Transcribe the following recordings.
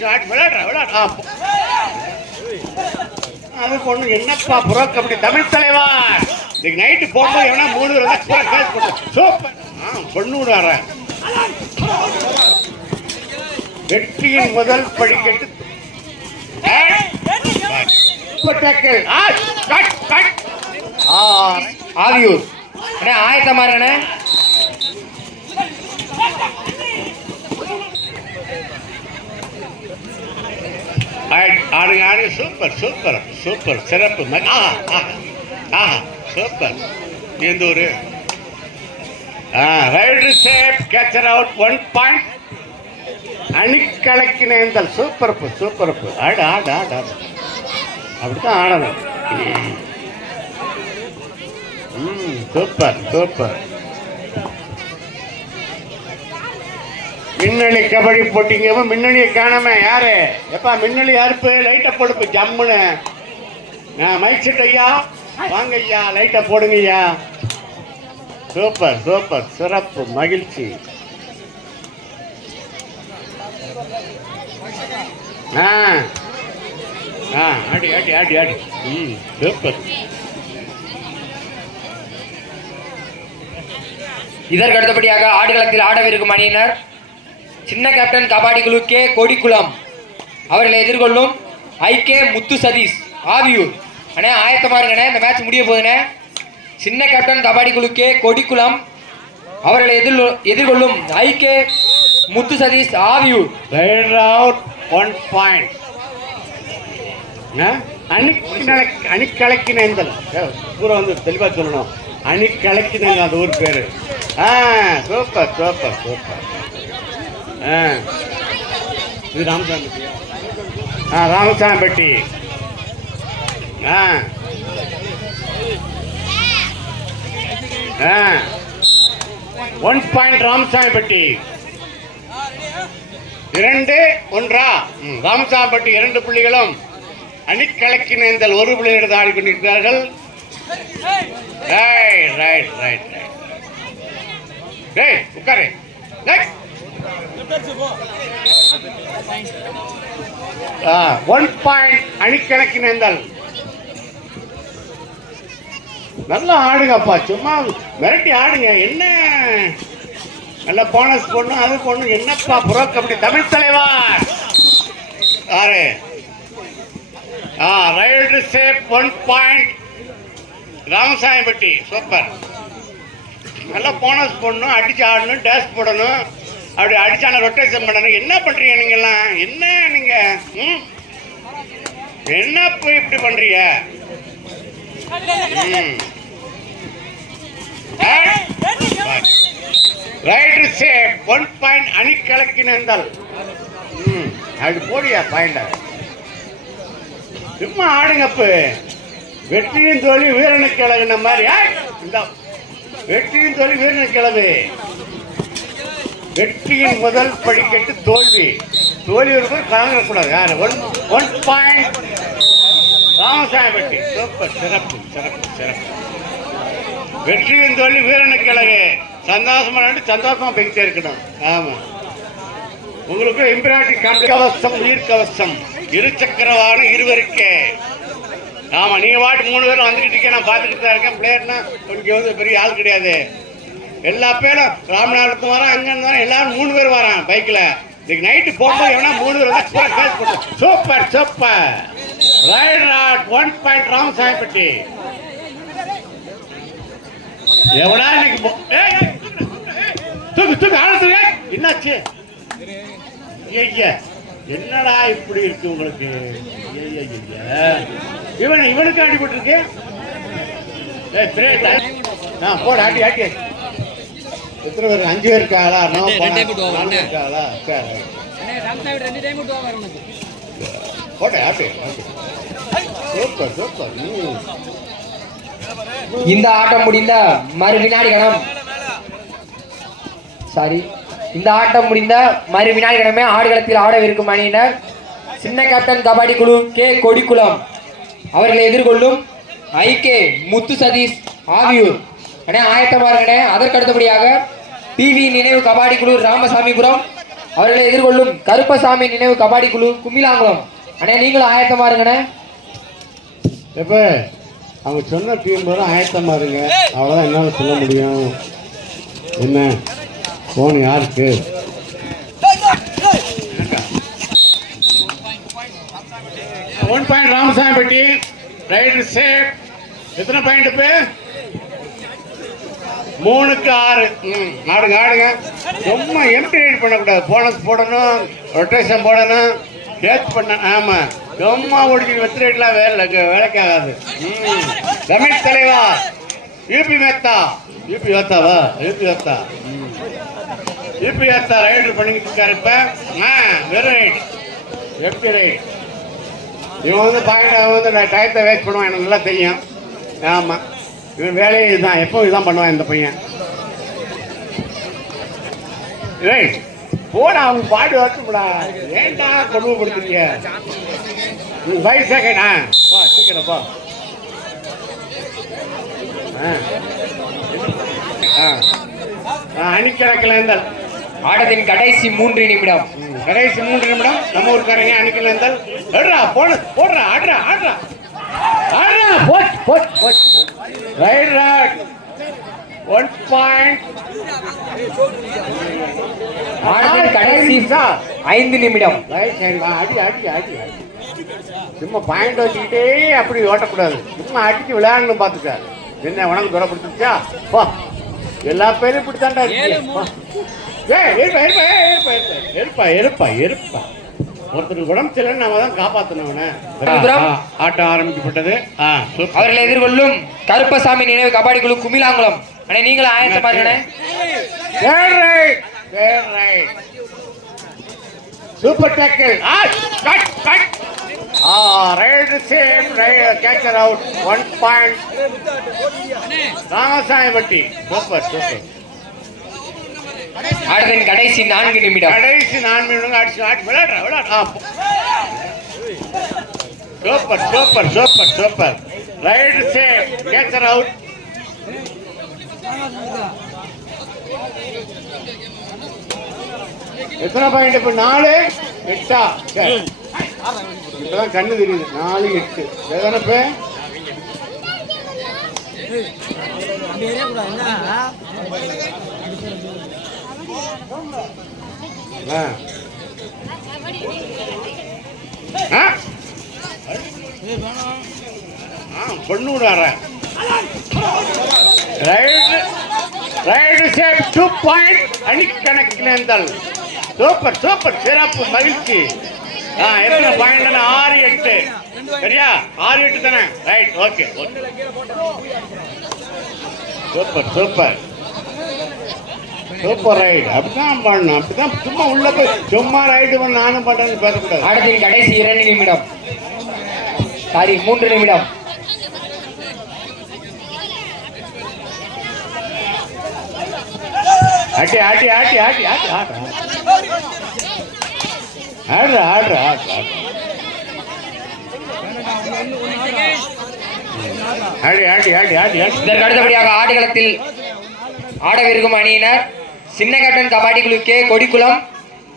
விளையாடுற அது பொண்ணு என்னப்பா புரோ கபடி தமிழ் தலைவா? இன்னைக்கு நைட்டு போகும்போது எவனா மூணு பேர் வந்தா கேஸ் போட்டு சூப்பர். ஆ பொண்ணு வெற்றியின் முதல் படிக்கட்டு சூப்பர் ஆ, கட், ஆ ஆயத்தமா இருக்கண்ணே ஆடுங்க ஆடுங்க சூப்பர் சூப்பர் சூப்பர் சிறப்பு. ஆஹா ஆஹா சூப்பர் எந்த ஊர்? Raid safe catcher out one point அணிக்கலக்கினேந்தல் superb superb ஆடு ஆடு ஆடு ஆடு. அப்படித்தான் ஆடணும். சூப்பர் சூப்பர் மின்னணி கபடி போட்டிங்க. மின்னணியை காணாம யாரு? எப்பா மின்னணி அறுப்பு லைட்டை போடுப்பு ஜம்முன்னு. நான் மைக் செட் ஐயா? வாங்க ஐயா லைட்டை போடுங்க ஐயா. Super super. சிறப்பு மகிழ்ச்சி. ஆ. ஆ ஆடி ஆடி ஆடி ஆடி. ம் சூப்பர். இதற்கு அடுத்தபடியாக ஆடுகளத்தில் ஆடவிருக்கும் அணியினர் சின்ன கேப்டன் கபாடி குழு கே கொடிக்குளம். அவர்களை எதிர்கொள்ளும் ஐகே முத்து சதீஷ் ஆவியூர். அண்ணே ஆயத்தமா இருங்கண்ணே இந்த மேட்ச் முடிய போகுதுண்ணே. சின்ன கேப்டன் கபாடி குழு கே கொடிக்குளம். அவர்களை எதிர் எதிர்கொள்ளும் IK Muthu Sathish Aviyur. One point Anikkalakkinenthal பூரா வந்து தெளிவா சொல்லணும். அணிக்கலக்கினங்க அந்த ஊர் பேரு. ஆ சூப்பர் சூப்பர் சூப்பர். இது ராமசாமி ஆ ராமசாமிப்பட்டி. ஆ. ஆ. ஒன் பாயிண்ட் ராமசாமி பெட்டி இரண்டு ஒன்றா. ம், ராமசாமிப்பட்டி இரண்டு புள்ளிகளும் அணிக்கலக்கினேந்தல் ஒரு புள்ளி எடுத்து ஆடிக்கொண்டிருக்கிறார்கள். ரைட் ரைட் ரைட் ரைட் டேய் உட்காரு. டேய். ஒன் பாயிண்ட் அணிக்கணக்கினேந்தல் நல்லா ஆடுங்கப்பா சும்மா மிரட்டி ஆடுங்க. என்ன? நல்ல போனஸ் பொண்ணு அது பொண்ணு என்னப்பா புரோ கபடி தமிழ் தலைவா? யாரு? ஆ raid safe one point Ramasayampatti super நல்லா போனஸ் போடணும் அடிச்சு ஆடணும் டேஷ் போடணும். அப்படி அடிச்சான ரொட்டேஷன் பண்ணணும் என்ன பண்றீங்க நீங்கெல்லாம்? என்ன நீங்க? ம்? என்ன போய் இப்படி பண்றீங்க? ம். ரைட் சேப் ஒன் பாயிண்ட் அணி கலக்கினேந்தால் ம். அப்படி போடியா பாயிண்ட சும்மா ஆடுங்கப்பு. வெற்றியின் தோல்வி வீரனுக்கு கிழகுன மாதிரி. இந்த. வெற்றியின் தோல்வி வீரனுக்கு கிழவு வெற்றியின் முதல் படிக்கட்டு தோல்வி. தோல்வி இருக்கும் காங்கிரஸ் கூடாது. யாரு? ஒன் ஒன் பாயிண்ட் ராமசாமி வெட்டி சூப்பர். சிறப்பு சிறப்பு சிறப்பு. வெற்றியின் தோல்வி வீரனுக்கு கிழகு சந்தோஷமா நடி சந்தோஷமா போய்கிட்டே இருக்கணும். ஆமா. உங்களுக்கு இம்பிராட்டி கவசம் உயிர்கவசம் இருசக்கரவான இரு இருவருக்கே. ஆமா நீங்க வாட்டு மூணு பேரும் வந்துகிட்டு இருக்கேன். நான் பார்த்துக்கிட்டு தான் இருக்கேன். பிளேயர்னா உங்களுக்கு வந்து பெரிய ஆள் கிடையாது. எல்லா பேரும் ராமநாதத்து வரான் அங்க வரான் எல்லாரும் மூணு பேர் வரான் பைக்ல இன்னைக்கு நைட்டு போகும்போது எவனா மூணு பேர் வந்தா super super. Right raid one point Ramasamipatti எவனா இன்னைக்கு தூக்கு தூக்கு என்னாச்சு? ஐயா என்னடா இப்படி இருக்கு உங்களுக்கு? இவன் இவனுக்கு அடிபட்டிருக்கு. ஏய், போட ஆட்டி ஆட்டி. எத்தனை பேர்? அஞ்சு பேர் இருக்காங்களா நோ போனா நாலு பேர் இருக்காங்களா சரி போட்டு ஆட்டு ஆட்டு. Super super. ம். இந்த ஆட்டம் முடிந்த மறு வினாடி கணம் சாரி. இந்த ஆட்டம் முடிந்த மறு வினாடி கணமே ஆடுகளத்தில் ஆடவிருக்கும் அணியினர் சின்ன கேப்டன் கபாடி குழு கே கொடிக்குளம். அவர்களை எதிர்கொள்ளும் ஐகே முத்து சதீஷ் ஆவியூர் அண்ணே ஆயத்தமா இருக்கண்ணே அதற்கு அடுத்தபடியாக பிவி நினைவு கபாடி குழு ராமசாமிபுரம். அவர்களை எதிர்கொள்ளும் கருப்பசாமி நினைவு கபாடி குழு குமிலாங்குளம். அண்ணே நீங்களும் ஆயத்தமா இருங்கண்ணே எப்ப அவங்க சொன்ன டீம் வரும் ஆயத்தமா இருங்க. அவ்வளவுதான் என்னால சொல்ல முடியும். என்ன? போன் யாருக்கு? ஒன் பாயிண்ட் ராமசாமி பெட்டி ரைட் சேஃப் எத்தனை பாயிண்ட் இப்போ மூணுக்கு ஆறு. ம் ஆடுங்க. ஆடுங்க சும்மா எம்டி ரைட் பண்ணக்கூடாது. போனஸ் போடணும் ரொட்டேஷன் போடணும். கேட்ச் பண்ண ஆமாம் சும்மா ஒடிச்சு வெத்து ரைட்லாம் வேலை வேலைக்கு ஆகாது ம். தமிழ் தலைவா UP Mehta. UP வேத்தாவா UP Vetha UP Mehta raid பண்ணிக்கிட்டு இருக்காரு இப்போ. ஆ வெறும் ரைட் எப்படி ரைட் இவன் வந்து பாயிண்ட் அவன் வந்து நான் டயத்தை வேஸ்ட் பண்ணுவான் எனக்கு நல்லா தெரியும். ஆமாம் இவன் வேலையே இதுதான் எப்போ இதுதான் பண்ணுவான் இந்த பையன்? ரைட் போடா அவன் பாடு வரட்டும்டா ஏன்டா கொடுமைப்படுத்துறீங்க ஃபைவ் செகண்ட் ஆ பா சீக்கிரம் பா ஆ. ஆ. ஆ அணிக்கணக்கில் இருந்தால். ஆட்டத்தின் கடைசி மூன்று நிமிடம். கடைசி மூன்று நிமிடம். நம்ம ஊருக்காரங்க அன்னைக்கு இருந்தால். எடுறா போடு போடுறா ஆடுறா ஆடுறா. போட் போட் போட் ரைட் ராட் ஒன் பாயிண்ட் கடைசி ஐந்து நிமிடம். அடி அடி அடி சும்மா பாயிண்ட் வச்சுக்கிட்டே அப்படி ஓட்டக்கூடாது. சும்மா அடிச்சு விளையாடணும் பார்த்துக்க. என்ன உனக்கு துரப்படுத்துச்சா போ. எல்லா பேரும் இப்படி தாண்டா இருப்பா இருப்பா இருப்பா இருப்பா இருப்பா ஒருத்தருக்கு உடம்பு சரியில்லைன்னு நாம தான் காப்பாற்றணும்னே ஆட்டம் ஆரம்பிக்கப்பட்டது சூப்பர் அவர்களை எதிர்கொள்ளும் கருப்பசாமி நினைவு கபாடி குழு குமிலாங்குளம் அண்ணே நீங்களும் ஆயத்தமா right. Third right. Super tackle. Ah, the same. Right, catcher out. One point. Ramasamy பட்டி சூப்பர் சூப்பர் ஆட்டத்தின் கடைசி நான்கு நிமிடம். கடைசி நான்கு நிமிடம் அடிச்சு அடிச்சு விளையாடுற விளையாடு ஆ super super super super. Right safe catcher out எத்தனை பாயிண்ட் இப்ப? நாலு? எட்டா? சரி. இப்பதான் கண்ணு தெரியுது. நாலு எட்டு. எத்தனை பே ஆ ஆ ஆ பொண்ணு விடாற raid raid safe two point அணிக்கணக்கில் இருந்தால். சூப்பர் சூப்பர் சிறப்பு மகிழ்ச்சி. ஆ எத்தனை பாயிண்ட் ஆறு எட்டு. சரியா? ஆறு எட்டு தானே? Right okay okay. Super super. Super right அப்படிதான் பண்ணணும். அப்படிதான் சும்மா உள்ள போய் சும்மா ரைடு பண்ண நானும் பண்றேன்னு பேசக்கூடாது. ஆட்டத்தின் கடைசி இரண்டு நிமிடம். சாரி மூன்று நிமிடம். ஆட்டி ஆட்டி ஆட்டி ஆட்டி ஆட்டி ஆடுற ஆடுற ஆடுற ஆடி ஆடி. ஆடி ஆடி ஆடி இதற்கு அடுத்தபடியாக ஆடுகளத்தில் ஆடவிருக்கும் அணியினர். சின்ன கேப்டன் கபாடி குழு கே கொடிக்குளம்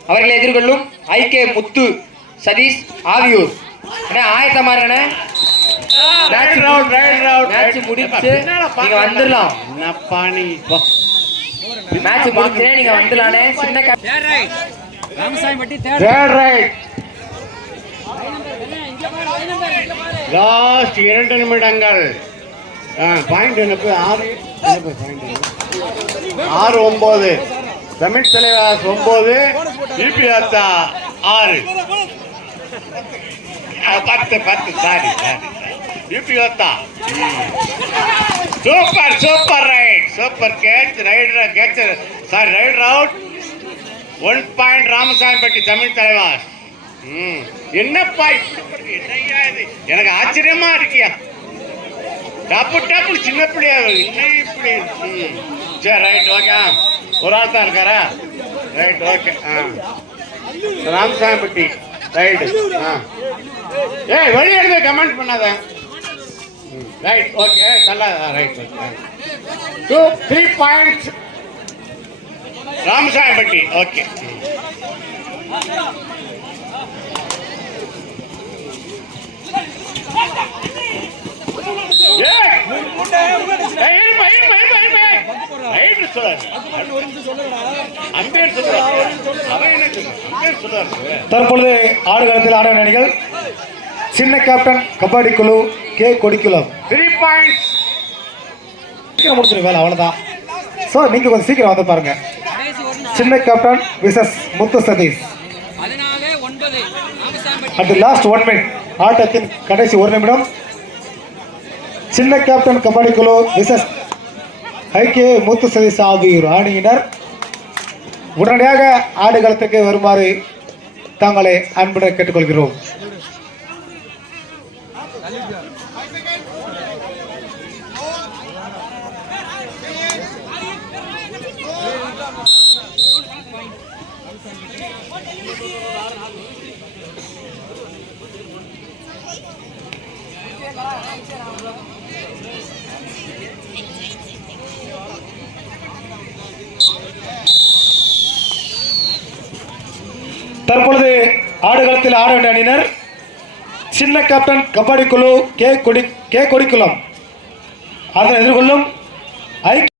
அவர்களை எதிர்கொள்ளும் ஐ கே முத்து சதீஷ் ஆவியூர். அண்ணே ஆயத்தமா இருக்கண்ணே right round right round Match முடிச்சு நீங்க வந்துடலாம். என்னப்பா நீ. மேட்ச் முடிஞ்சே நீங்க வந்துடலானே. சின்ன கேப்டன் Third right. லாஸ்ட் இரண்டு நிமிடங்கள். பாயிண்ட் எனக்கு ஆறு. என்ன? ஆறு ஒன்பது தமிழ் தலைவாஸ் ஒன்பது யூபி ஆறு. பத்து பத்து sorry UP super super right super catch right catch sorry right out one point Ramasamy Patti Tamil Thalaivas என்னப்பா இது? எனக்கு ஆச்சரியமா இருக்கியா? டப்பு டப்பு சின்ன பிள்ளையா? என்ன இப்படி? சரி ரைட் ஓகே ஒரு ஆள் தான் இருக்காரா? ரைட் ஓகே ஆ. ராமசாமி பட்டி ரைட்டு ஆ. ஏய் வழி எடுத்து கமெண்ட் பண்ணாத. ரைட் ஓகே நல்லா right okay two three points Ramasamy Patti okay ஏய்! ஏய், இருப்பா, இருப்பா, சொல்றாரு. தற்பொழுது ஆடுகளத்தில் ஆட அணிகள் சின்ன கேப்டன் கபடி குழு கே கொடிக்குளம். Three points. சீக்கிரம் முடிச்சிரு வேலை அவ்வளவுதான். ஸோ நீங்க கொஞ்சம் சீக்கிரம் வந்து பாருங்க. சின்ன captain versus Muthu Sathish. At last one minute ஆட்டத்தின் கடைசி ஒரு நிமிடம். சின்ன கேப்டன் கபடி குழு விசஸ் ஐக்கிய மூத்த சதீஷ் ஆகியோர் அணியினர் உடனடியாக ஆடுகளத்துக்கு வருமாறு தாங்களை அன்புடன் கேட்டுக்கொள்கிறோம். தற்பொழுது ஆடுகளத்தில் ஆட வேண்டிய அணியினர். சின்ன கேப்டன் கபடி குழு கே கொடி கே கொடிக்குளம். அதனை எதிர்கொள்ளும். ஐக்கிய